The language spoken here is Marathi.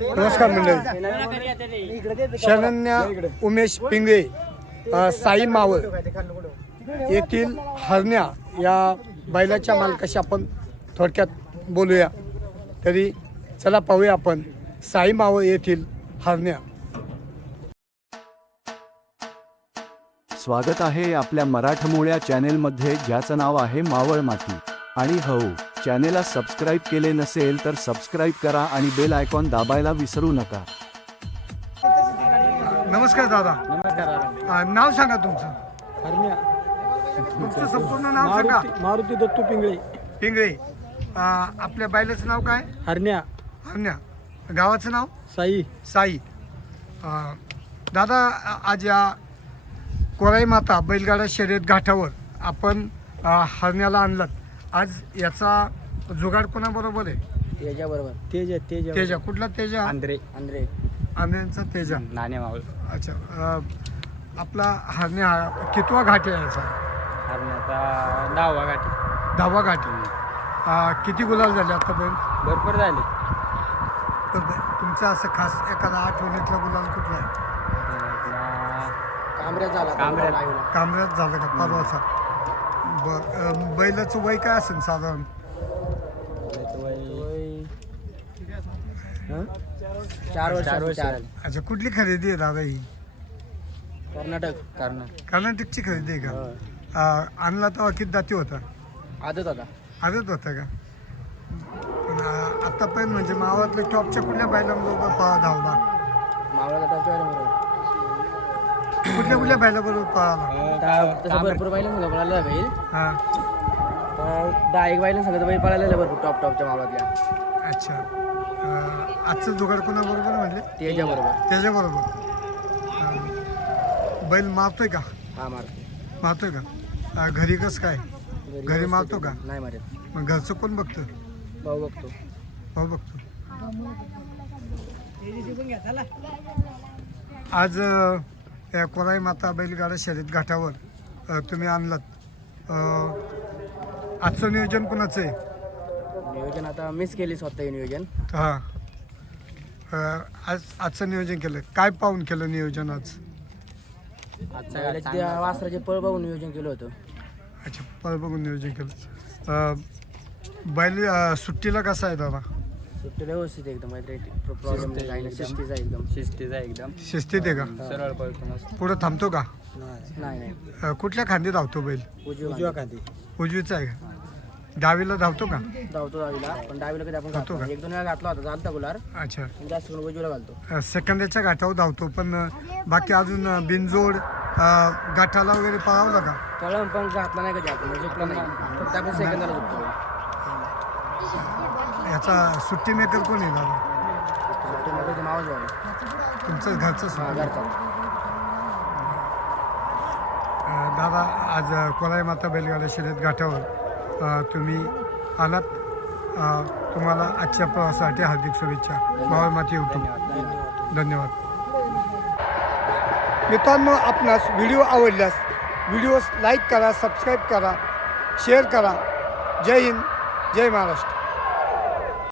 नमस्कार मंडळी. शरण्या उमेश पिंगळे, साई मावळ येथील हरण्या या बैलाच्या मालकाशी आपण थोडक्यात बोलूया. तरी चला पाहूया आपण साई मावळ येथील हरण्या. स्वागत आहे आपल्या मराठमोळ्या चॅनेलमध्ये, ज्याचं नाव आहे मावळ माती. आणि हो, चॅनेलला सबस्क्राईब केले नसेल तर सबस्क्राईब करा आणि बेल आयकॉन दाबायला विसरू नका. नमस्कार दादा. नमस्कार. नाव सांगा तुमचं. हरण्या तुमचं संपूर्ण नाव सांगा. मारुती दत्तू पिंगळे. पिंगळे. आपल्या बैलाचं नाव काय? हरण्या. हरण्या. गावाचं नाव? साई. साई. दादा, आज या कोराई माता बैलगाडा शर्यत घाटावर आपण हरण्याला आणलात. आज याचा जुगाड कोणाबरोबर आहे? तेजा बरोबर. तेजा. तेजा. कुठला तेजा? आंध्रे. आंध्रेंचा तेजा. नाणे मावळ. अच्छा. आपला हरण्या कितवा घाट आहे याचा? हरण्याचा 10वा गाठी. 10वा घाट आहे. किती गुलाल झाले आतापर्यंत? भरपूर झाले. तर तुमचा असं खास एखादा आठवणीतला गुलाल कुठला आहे? कांबऱ्यात झालं का परवाचा? बैलाचं वय काय असेल साधारण? 4 वर्ष. अच्छा. कुठली खरेदी आहे दादा ही? कर्नाटकची खरेदी आहे का? आणला तेव्हा किती दाती होता? आदत होता का? आतापर्यंत म्हणजे मावातल्या टॉपच्या कुठल्या बैलांबरोबर धावला? कुठल्या बैलाबरोबर पळाला? भरपूर बैल पळाला बैल. हां. 10-1 बैल सगळं बैल पळालेलं भरपूर टॉपच्या मावळातल्या. अच्छा. आजचं जुगाड कोणाबरोबर म्हणले? तेजा बरोबर. त्याच्याबरोबर. बैल मारतोय का? हा मारतोय का? घरी कसं काय? घरी मारतो का? नाही मारत. मग घरचं कोण बघतं? भाऊ बघतो. भाऊ बघतो. आज या कोराई माता बैलगाडा शर्यत घाटावर तुम्ही आणलात. आजचं नियोजन कोणाचं आहे? नियोजन आता मिस केली स्वतः नियोजन. हां. आजचं नियोजन केलं काय पाहून केलं नियोजन आज? आजच्या वासराचे पळ बघून नियोजन केलं होतं. अच्छा. पळ बघून नियोजन केलं. बैल सुट्टीला कसा आहे दादा? सुट्टीला व्यवस्थित एकदम प्रॉब्लेम नाही. शिस्तीचा एकदम शिस्तीत आहे का? सरळ पळतो. पुढं थांबतो का? नाही. कुठल्या खांदी धावतो बैल? उजव्या खांदी. उजवीचा आहे का? डावीला धावतो का? धावतो डावीला, पण डावीला कधी आपण धावतो का? 1-2 वेळा घातला होता चालता गुलार. अच्छा. जास्त करून उजवीला घालतो. सेकंदाच्या घाटावर धावतो, पण बाकी अजून बिनजोड गाठाला वगैरे पळावला का? कळम पण घातला नाही कधी आपण, झुकला नाही. फक्त आपण सेकंदाला झुकतो. याचा सुट्टी मेकर कोण आहे दादा? सुट्टीमध्ये मावस भाऊ. तुमचं घरचं घरचा. दादा, आज कोराई माता बैलगाडा शर्यत घाटावर तुम्ही आलात. तुम्हाला आजच्या प्रवासासाठी हार्दिक शुभेच्छा. मावळ माती यूट्यूब. धन्यवाद. मित्रांनो, आपणास व्हिडिओ आवडल्यास व्हिडिओस लाईक करा, सबस्क्राईब करा, शेअर करा. जय हिंद, जय महाराष्ट्र.